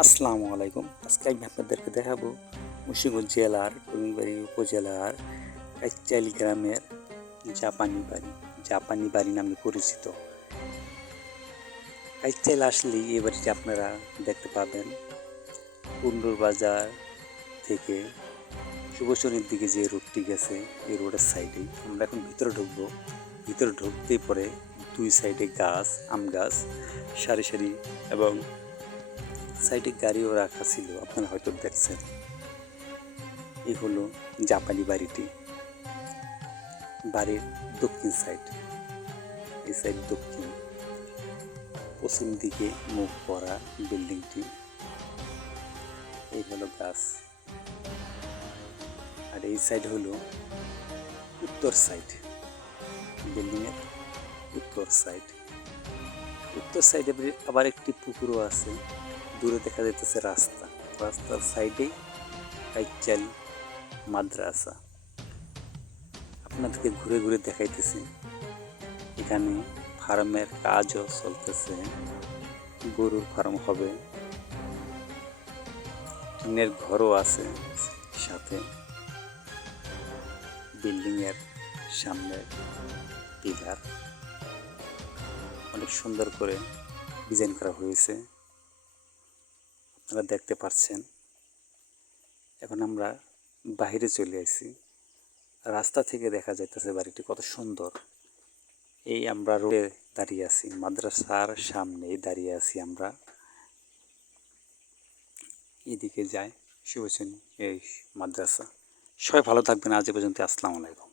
আসসালামু আলাইকুম। আজকে আমি আপনাদেরকে দেখাবো মুন্সিগঞ্জ জেলার টুঙ্গিবাড়ি উপজেলার কাইচাইল গ্রামের জাপানি বাড়ি নামে পরিচিত। কাইচাইল আসলেই এই বাড়িটি আপনারা দেখতে পাবেন। কুন্ডুর বাজার থেকে শুভশনীর দিকে যে রোডটি গেছে এই রোডের সাইডেই আমরা এখন ভিতরে ঢুকবো। ভিতরে ঢুকতেই পরে দুই সাইডে গাছ, আম গাছ সারি সারি, এবং সাইডে গাড়িও রাখা ছিল, আপনারা হয়তো দেখছেন। এই হলো জাপানি বাড়িটি। বাড়ির দক্ষিণ সাইড, এই সাইড দক্ষিণ, পশ্চিম দিকে মুখ করা বিল্ডিংটি। এই হলো গাছ, আর এই সাইড হলো উত্তর সাইড, বিল্ডিংয়ের উত্তর সাইড। উত্তর সাইডে আবার একটি পুকুরও আছে। দূরে দেখা যাইতেছে রাস্তা, রাস্তার সাইডেই কাইচাইল মাদ্রাসা। আপনাদেরকে ঘুরে ঘুরে দেখাইতেছি। এখানে ফার্মের কাজও চলতেছে, গরুর ফার্ম হবে, টিনের ঘরও আছে সাথে। বিল্ডিংয়ের সামনে পিলার অনেক সুন্দর করে ডিজাইন করা হয়েছে, আপনারা দেখতে পাচ্ছেন। এখন আমরা বাইরে চলে আসি, রাস্তা থেকে দেখা যাইতেছে বাড়িটি কত সুন্দর। এই আমরা রোডে দাঁড়িয়ে আছি, মাদ্রাসার সামনেই দাঁড়িয়ে আছি আমরা। এদিকে যায় শুভশনী এই মাদ্রাসা। সবাই ভালো থাকবেন। আজ পর্যন্ত আসসালামু আলাইকুম।